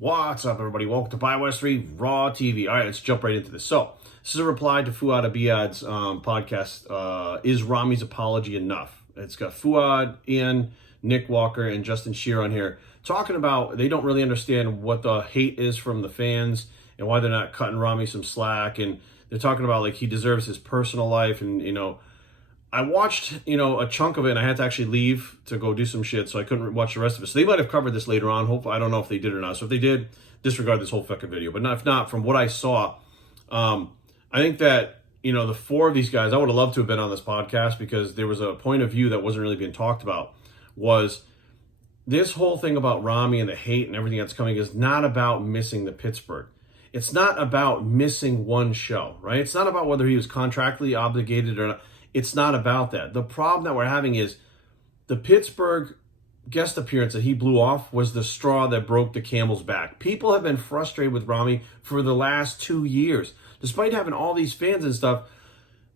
What's up, everybody? Welcome to By West 3 Raw TV. All right, let's jump right into this. So, this is a reply to Fouad Abiad's podcast, Is Rami's Apology Enough? It's got Fouad, Ian, Nick Walker, and Justin Shear on here talking about they don't really understand what the hate is from the fans and why they're not cutting Rami some slack. And they're talking about, like, he deserves his personal life. And, I watched, a chunk of it, and I had to actually leave to go do some shit, so I couldn't watch the rest of it. So they might have covered this later on. Hopefully, I don't know if they did or not. So if they did, disregard this whole fucking video. But if not, from what I saw, I think that, the four of these guys, I would have loved to have been on this podcast because there was a point of view that wasn't really being talked about, was this whole thing about Rami and the hate and everything that's coming is not about missing the Pittsburgh. It's not about missing one show, right? It's not about whether he was contractually obligated or not. It's not about that. The problem that we're having is the Pittsburgh guest appearance that he blew off was the straw that broke the camel's back. People have been frustrated with Rami for the last 2 years. Despite having all these fans and stuff,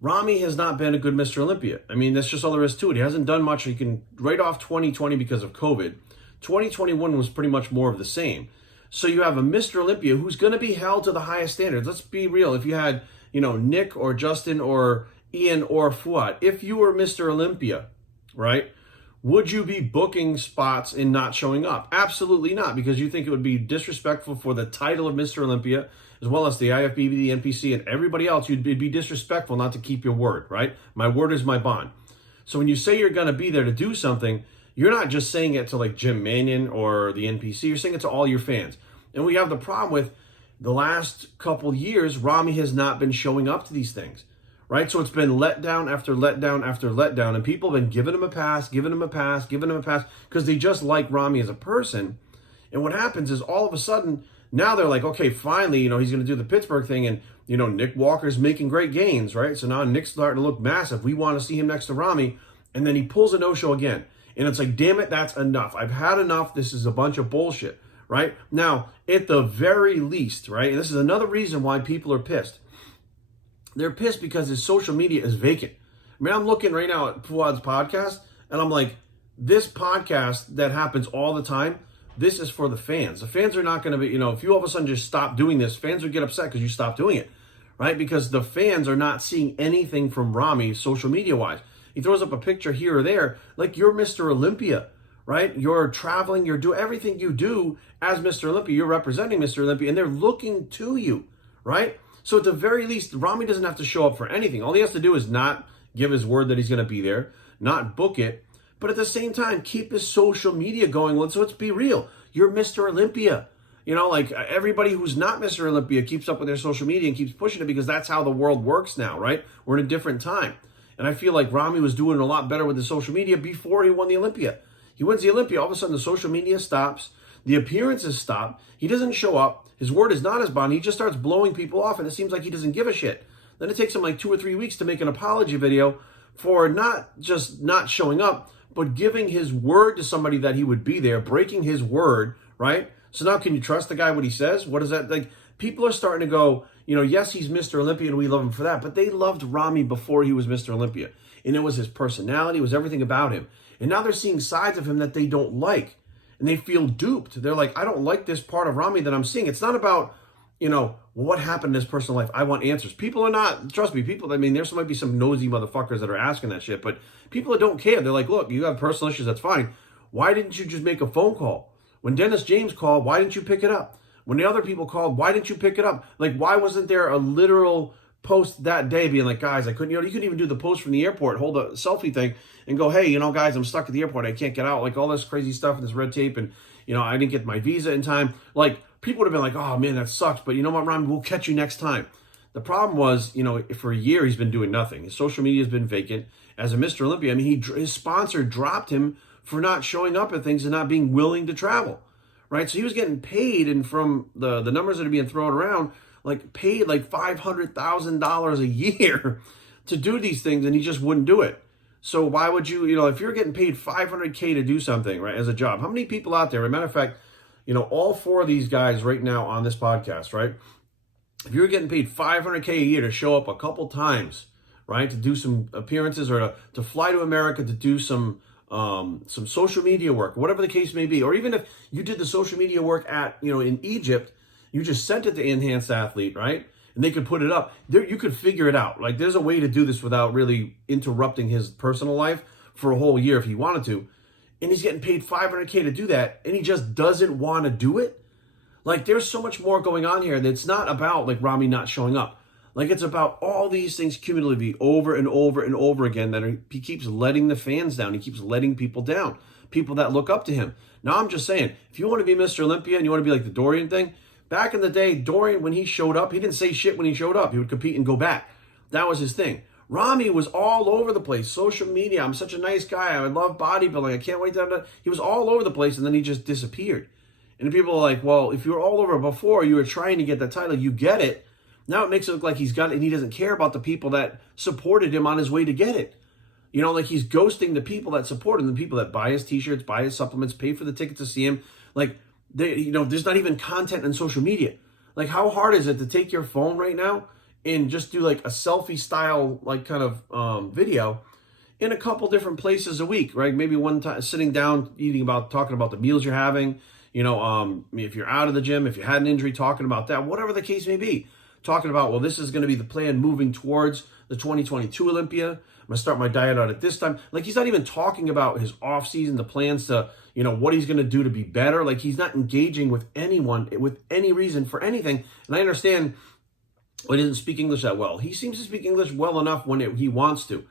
Rami has not been a good Mr. Olympia. I mean, that's just all there is to it. He hasn't done much. He can write off 2020 because of COVID. 2021 was pretty much more of the same. So you have a Mr. Olympia who's going to be held to the highest standards. Let's be real. If you had, Nick or Justin or Ian or Fouad, if you were Mr. Olympia, right, would you be booking spots and not showing up? Absolutely not, because you think it would be disrespectful for the title of Mr. Olympia, as well as the IFBB, the NPC, and everybody else. You'd be disrespectful not to keep your word, right? My word is my bond. So when you say you're going to be there to do something, you're not just saying it to like Jim Mannion or the NPC, you're saying it to all your fans. And we have the problem with the last couple years, Rami has not been showing up to these things. Right? So it's been letdown after letdown after letdown, and people have been giving him a pass, because they just like Rami as a person. And what happens is all of a sudden, now they're like, okay, finally, he's going to do the Pittsburgh thing, and, Nick Walker's making great gains, right? So now Nick's starting to look massive. We want to see him next to Rami, and then he pulls a no-show again. And it's like, damn it, that's enough. I've had enough. This is a bunch of bullshit, right? Now, at the very least, right, and this is another reason why people are pissed. They're pissed because his social media is vacant. I mean, I'm looking right now at Fouad's podcast, and I'm like, this podcast that happens all the time, this is for the fans. The fans are not going to be, if you all of a sudden just stop doing this, fans would get upset because you stop doing it, right? Because the fans are not seeing anything from Rami social media-wise. He throws up a picture here or there, like you're Mr. Olympia, right? You're traveling, you're doing everything you do as Mr. Olympia. You're representing Mr. Olympia, and they're looking to you, right? So at the very least, Rami doesn't have to show up for anything. All he has to do is not give his word that he's going to be there, not book it, but at the same time, keep his social media going. Well, so let's be real. You're Mr. Olympia. Like everybody who's not Mr. Olympia keeps up with their social media and keeps pushing it because that's how the world works now, right? We're in a different time. And I feel like Rami was doing a lot better with his social media before he won the Olympia. He wins the Olympia, all of a sudden the social media stops. The appearances stop. He doesn't show up. His word is not his bond. He just starts blowing people off, and it seems like he doesn't give a shit. Then it takes him like 2 or 3 weeks to make an apology video for not just not showing up, but giving his word to somebody that he would be there, breaking his word, right? So now can you trust the guy what he says? What is that? Like, people are starting to go, yes, he's Mr. Olympia, and we love him for that, but they loved Rami before he was Mr. Olympia. And it was his personality, it was everything about him. And now they're seeing sides of him that they don't like. And they feel duped. They're like, I don't like this part of Rami that I'm seeing. It's not about, what happened in his personal life. I want answers. People are not, trust me, there might be some nosy motherfuckers that are asking that shit, but people that don't care, they're like, look, you have personal issues, that's fine. Why didn't you just make a phone call? When Dennis James called, why didn't you pick it up? When the other people called, why didn't you pick it up? Like, why wasn't there a literal post that day being like, guys, I couldn't, you couldn't even do the post from the airport, hold a selfie thing and go, hey, guys, I'm stuck at the airport. I can't get out. Like all this crazy stuff and this red tape. And, I didn't get my visa in time. Like people would have been like, oh man, that sucks. But you know what, Rami, we'll catch you next time. The problem was, for a year, he's been doing nothing. His social media has been vacant. As a Mr. Olympia, his sponsor dropped him for not showing up at things and not being willing to travel, right? So he was getting paid, and from the numbers that are being thrown around, like paid like $500,000 a year to do these things, and he just wouldn't do it. So why would you, if you're getting paid $500K to do something, right, as a job, how many people out there, as a matter of fact, all four of these guys right now on this podcast, right, if you're getting paid $500K a year to show up a couple times, right, to do some appearances or to fly to America to do some some social media work, whatever the case may be. Or even if you did the social media work at, in Egypt, you just sent it to Enhanced Athlete, right? And they could put it up. There, you could figure it out. Like, there's a way to do this without really interrupting his personal life for a whole year if he wanted to. And he's getting paid $500K to do that, and he just doesn't want to do it. Like, there's so much more going on here. That's not about, like, Rami not showing up. Like, it's about all these things cumulatively over and over and over again that he keeps letting the fans down. He keeps letting people down, people that look up to him. Now, I'm just saying, if you want to be Mr. Olympia and you want to be like the Dorian thing, back in the day, Dorian, when he showed up, he didn't say shit when he showed up. He would compete and go back. That was his thing. Rami was all over the place. Social media, I'm such a nice guy. I love bodybuilding. I can't wait to... He was all over the place, and then he just disappeared. And people are like, well, if you were all over before, you were trying to get that title, you get it. Now it makes it look like he's got it, and he doesn't care about the people that supported him on his way to get it. Like he's ghosting the people that support him, the people that buy his t-shirts, buy his supplements, pay for the ticket to see him. Like, there's not even content on social media. Like, how hard is it to take your phone right now and just do like a selfie style, like kind of video in a couple different places a week, right? Maybe one time sitting down, talking about the meals you're having, if you're out of the gym, if you had an injury, talking about that, whatever the case may be. Talking about, well, this is going to be the plan moving towards the 2022 Olympia. I'm going to start my diet out at this time. Like, he's not even talking about his off season, the plans to, what he's going to do to be better. Like, he's not engaging with anyone with any reason for anything. And I understand he doesn't speak English that well. He seems to speak English well enough when he wants to,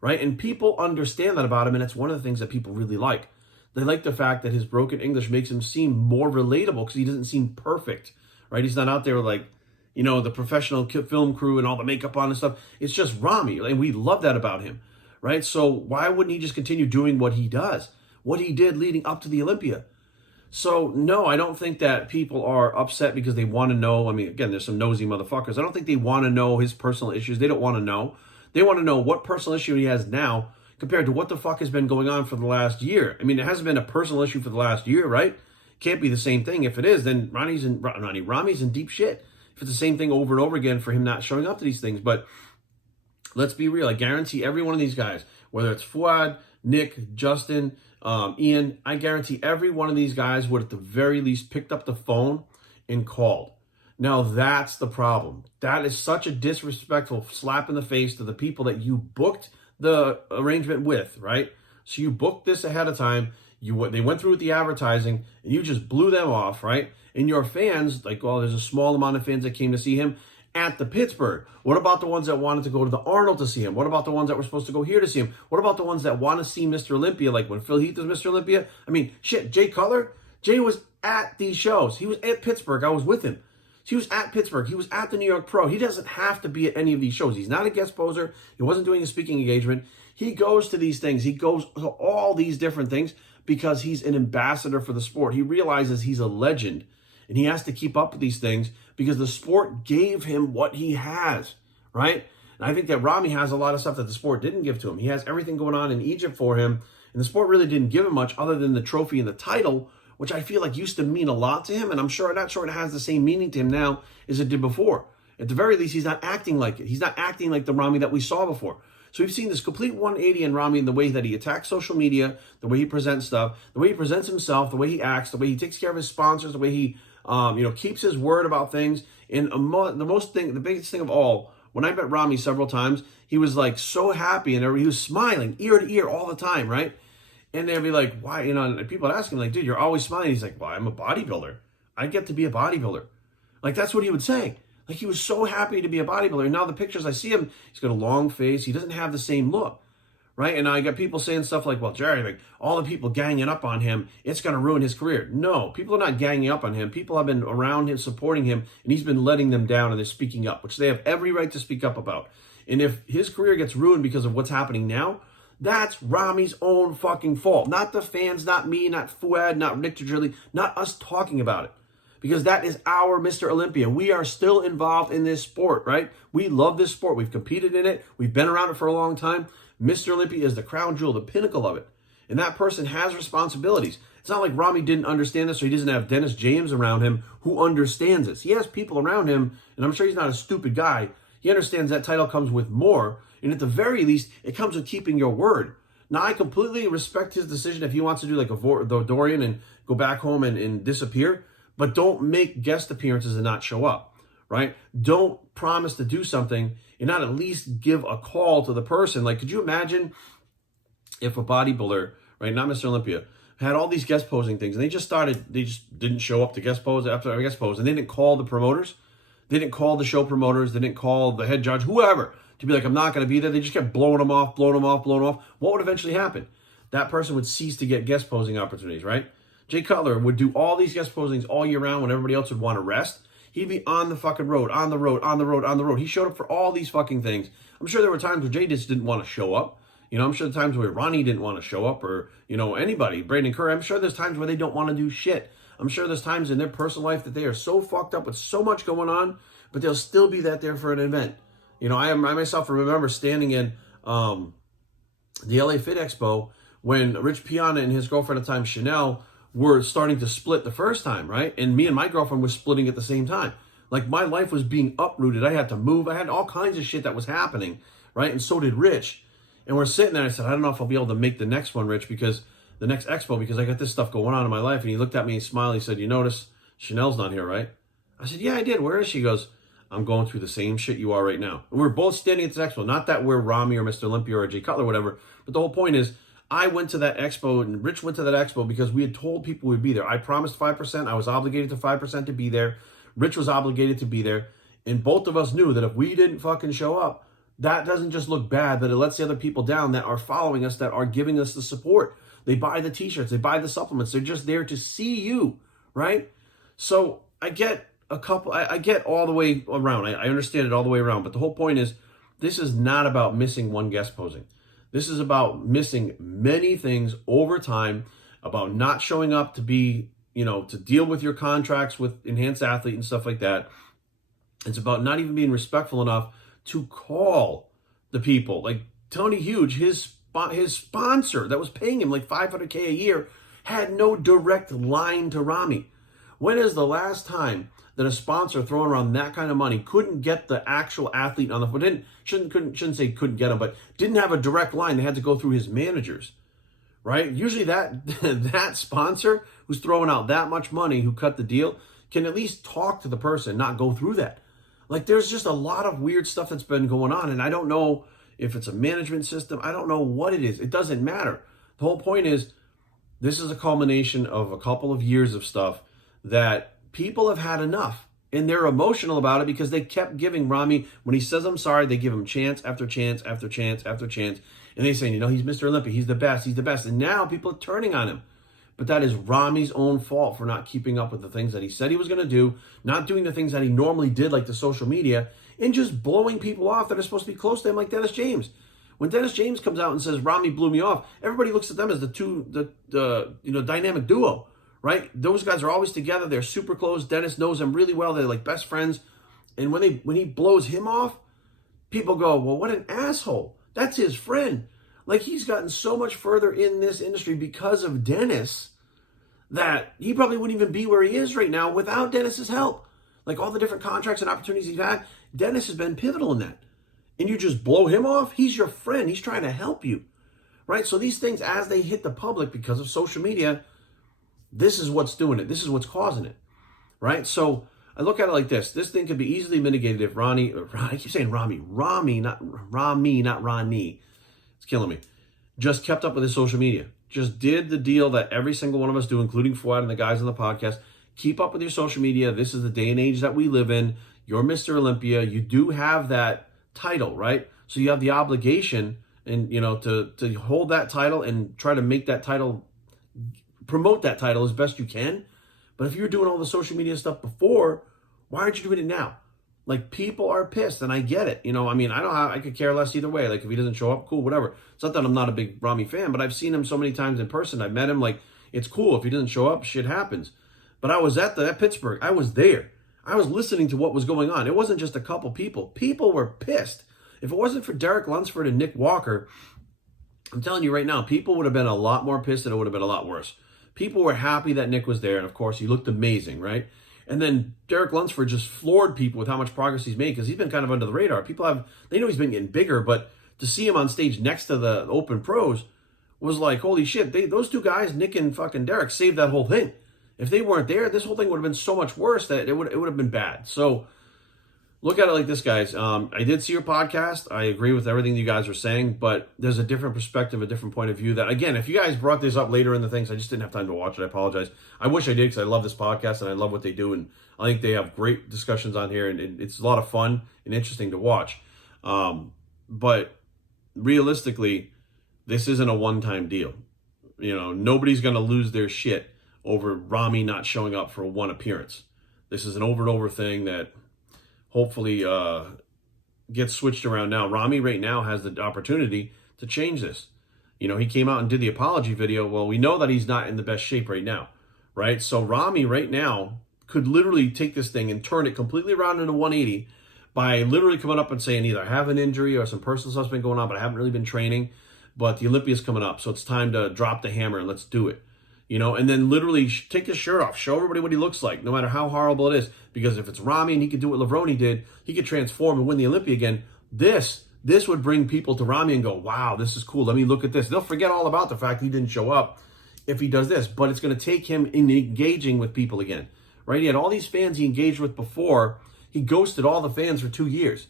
right? And people understand that about him, and it's one of the things that people really like. They like the fact that his broken English makes him seem more relatable because he doesn't seem perfect, right? He's not out there like, the professional film crew and all the makeup on and stuff. It's just Rami, and we love that about him, right? So why wouldn't he just continue doing what he does, what he did leading up to the Olympia? So no, I don't think that people are upset because they want to know. I mean, again, there's some nosy motherfuckers. I don't think they want to know his personal issues. They don't want to know. They want to know what personal issue he has now compared to what the fuck has been going on for the last year. I mean, it hasn't been a personal issue for the last year, right? Can't be the same thing. If it is, then Rami's in deep shit. If it's the same thing over and over again for him not showing up to these things. But let's be real. I guarantee every one of these guys, whether it's Fouad, Nick, Justin, Ian, I guarantee every one of these guys would at the very least picked up the phone and called. Now that's the problem. That is such a disrespectful slap in the face to the people that you booked the arrangement with, right? So you booked this ahead of time. They went through with the advertising, and you just blew them off, right? And your fans, like, well, there's a small amount of fans that came to see him at the Pittsburgh. What about the ones that wanted to go to the Arnold to see him? What about the ones that were supposed to go here to see him? What about the ones that want to see Mr. Olympia, like when Phil Heath was Mr. Olympia? I mean, shit, Jay Cutler? Jay was at these shows. He was at Pittsburgh. I was with him. He was at Pittsburgh. He was at the New York Pro. He doesn't have to be at any of these shows. He's not a guest poser. He wasn't doing a speaking engagement. He goes to these things. He goes to all these different things because he's an ambassador for the sport. He realizes he's a legend, and he has to keep up with these things because the sport gave him what he has, right? And I think that Rami has a lot of stuff that the sport didn't give to him. He has everything going on in Egypt for him, and the sport really didn't give him much other than the trophy and the title, which I feel like used to mean a lot to him, and I'm not sure it has the same meaning to him now as it did before. At the very least, he's not acting like it. He's not acting like the Rami that we saw before. So we've seen this complete 180 in Rami in the way that he attacks social media, the way he presents stuff, the way he presents himself, the way he acts, the way he takes care of his sponsors, the way he keeps his word about things. And the biggest thing of all, when I met Rami several times, he was like so happy and he was smiling ear to ear all the time, right? And they'd be like, why? And people would ask him, like, dude, you're always smiling. He's like, well, I'm a bodybuilder. I get to be a bodybuilder. Like, that's what he would say. Like, he was so happy to be a bodybuilder. And now the pictures I see him, he's got a long face. He doesn't have the same look, right? And I got people saying stuff like, well, Jerry, like, all the people ganging up on him, it's going to ruin his career. No, people are not ganging up on him. People have been around him, supporting him, and he's been letting them down, and they're speaking up, which they have every right to speak up about. And if his career gets ruined because of what's happening now, that's Rami's own fucking fault. Not the fans, not me, not Fouad, not Nick Tajirli, not us talking about it. Because that is our Mr. Olympia. We are still involved in this sport, right? We love this sport. We've competed in it. We've been around it for a long time. Mr. Olympia is the crown jewel, the pinnacle of it. And that person has responsibilities. It's not like Rami didn't understand this or he doesn't have Dennis James around him who understands this. He has people around him, and I'm sure he's not a stupid guy. He understands that title comes with more. And at the very least, it comes with keeping your word. Now, I completely respect his decision if he wants to do like the Dorian and go back home and disappear, but don't make guest appearances and not show up, right? Don't promise to do something and not at least give a call to the person. Like, could you imagine if a bodybuilder, right, not Mr. Olympia, had all these guest posing things and they just didn't show up to guest pose after every guest pose, and they didn't call the promoters, they didn't call the show promoters, they didn't call the head judge, whoever, to be like, I'm not going to be there. They just kept blowing them off. What would eventually happen? That person would cease to get guest posing opportunities, right? Jay Cutler would do all these guest posings all year round when everybody else would want to rest. He'd be on the fucking road, on the road. He showed up for all these fucking things. I'm sure there were times where Jay just didn't want to show up. You know, I'm sure the times where Ronnie didn't want to show up, or, you know, anybody, Brandon Curry. I'm sure there's times where they don't want to do shit. I'm sure there's times in their personal life that they are so fucked up with so much going on, but they'll still be there for an event. You know, I myself remember standing in the LA Fit Expo when Rich Piana and his girlfriend at the time, Chanel, were starting to split the first time, right? And me and my girlfriend were splitting at the same time. Like, my life was being uprooted. I had to move. I had all kinds of shit that was happening, right? And so did Rich. And we're sitting there, and I said, I don't know if I'll be able to make the next one, Rich, because the next expo, because I got this stuff going on in my life. And he looked at me and smiled. He said, you notice Chanel's not here, right? I said, yeah, I did. Where is she? He goes, I'm going through the same shit you are right now. And we're both standing at this expo. Not that we're Rami or Mr. Olympia or Jay Cutler or whatever, but the whole point is, I went to that expo and Rich went to that expo because we had told people we'd be there. I promised 5%. I was obligated to 5% to be there. Rich was obligated to be there. And both of us knew that if we didn't fucking show up, that doesn't just look bad, but it lets the other people down that are following us, that are giving us the support. They buy the t-shirts, they buy the supplements. They're just there to see you, right? So I get I get all the way around. I understand it all the way around. But the whole point is, this is not about missing one guest posing. This is about missing many things over time, about not showing up to be, you know, to deal with your contracts with Enhanced Athlete and stuff like that. It's about not even being respectful enough to call the people. Like Tony Huge, his sponsor that was paying him like $500K a year had no direct line to Rami. When is the last time that a sponsor throwing around that kind of money couldn't get the actual athlete on the foot? Shouldn't say couldn't get him, but didn't have a direct line. They had to go through his managers, right? Usually that sponsor who's throwing out that much money, who cut the deal, can at least talk to the person, not go through that. Like, there's just a lot of weird stuff that's been going on, and I don't know if it's a management system. I don't know what it is. It doesn't matter. The whole point is, this is a culmination of a couple of years of stuff that people have had enough, and they're emotional about it because they kept giving Rami, when he says I'm sorry, they give him chance after chance after chance after chance, and they're saying, you know, he's Mr. Olympia, he's the best, and now people are turning on him. But that is Rami's own fault for not keeping up with the things that he said he was going to do, not doing the things that he normally did, like the social media, and just blowing people off that are supposed to be close to him, like Dennis James. When Dennis James comes out and says Rami blew me off, everybody looks at them as the dynamic duo, right? Those guys are always together. They're super close. Dennis knows them really well. They're like best friends. And when he blows him off, people go, well, what an asshole. That's his friend. Like, he's gotten so much further in this industry because of Dennis that he probably wouldn't even be where he is right now without Dennis's help. Like, all the different contracts and opportunities he's had, Dennis has been pivotal in that. And you just blow him off? He's your friend. He's trying to help you, right? So these things, as they hit the public because of social media, this is what's doing it. This is what's causing it, right? So I look at it like this. This thing could be easily mitigated if I keep saying Rami, not Ronnie. It's killing me. Just kept up with his social media. Just did the deal that every single one of us do, including Fouad and the guys on the podcast. Keep up with your social media. This is the day and age that we live in. You're Mr. Olympia. You do have that title, right? So you have the obligation, and to hold that title and try to make that title, promote that title as best you can. But if you're doing all the social media stuff before, why aren't you doing it now? Like, people are pissed, and I get it. I could care less either way. Like, if he doesn't show up, cool, whatever. It's not that I'm not a big Rami fan, but I've seen him so many times in person. I've met him. Like, it's cool. If he doesn't show up, shit happens. But I was at Pittsburgh. I was there. I was listening to what was going on. It wasn't just a couple people. People were pissed. If it wasn't for Derek Lunsford and Nick Walker, I'm telling you right now, people would have been a lot more pissed, and it would have been a lot worse. People were happy that Nick was there, and of course, he looked amazing, right? And then Derek Lunsford just floored people with how much progress he's made, because he's been kind of under the radar. They know he's been getting bigger, but to see him on stage next to the Open Pros, was like, holy shit, those two guys, Nick and fucking Derek, saved that whole thing. If they weren't there, this whole thing would have been so much worse that it would have been bad. So look at it like this, guys. I did see your podcast. I agree with everything you guys are saying, but there's a different perspective, a different point of view that, again, if you guys brought this up later in the things, I just didn't have time to watch it. I apologize. I wish I did because I love this podcast and I love what they do. And I think they have great discussions on here and it's a lot of fun and interesting to watch. But realistically, this isn't a one-time deal. Nobody's going to lose their shit over Rami not showing up for one appearance. This is an over and over thing that hopefully gets switched around now. Rami right now has the opportunity to change this. He came out and did the apology video. Well, we know that he's not in the best shape right now, right? So Rami right now could literally take this thing and turn it completely around into 180 by literally coming up and saying either I have an injury or some personal stuff's been going on, but I haven't really been training. But the Olympia's coming up, so it's time to drop the hammer and let's do it. And then literally take his shirt off, show everybody what he looks like, no matter how horrible it is. Because if it's Rami and he could do what Levrone did, he could transform and win the Olympia again. This would bring people to Rami and go, wow, this is cool. Let me look at this. They'll forget all about the fact he didn't show up if he does this. But it's going to take him in engaging with people again, right? He had all these fans he engaged with before. He ghosted all the fans for 2 years,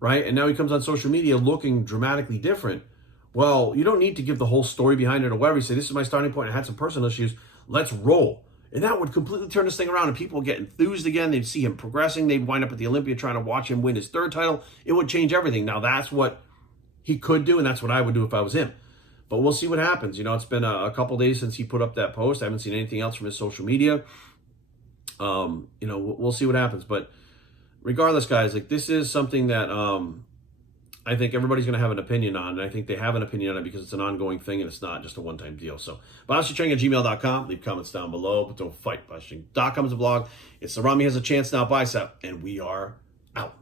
right? And now he comes on social media looking dramatically different. Well, you don't need to give the whole story behind it or whatever. You say, this is my starting point. I had some personal issues. Let's roll. And that would completely turn this thing around and people would get enthused again. They'd see him progressing. They'd wind up at the Olympia trying to watch him win his third title. It would change everything. Now, that's what he could do, and that's what I would do if I was him. But we'll see what happens. It's been a couple days since he put up that post. I haven't seen anything else from his social media. We'll see what happens. But regardless, guys, this is something that I think everybody's going to have an opinion on, and I think they have an opinion on it because it's an ongoing thing and it's not just a one-time deal. So, BiasTraining@gmail.com. Leave comments down below, but don't fight. BiasTraining.com is a blog. It's the Rami Has a Chance Now bicep, and we are out.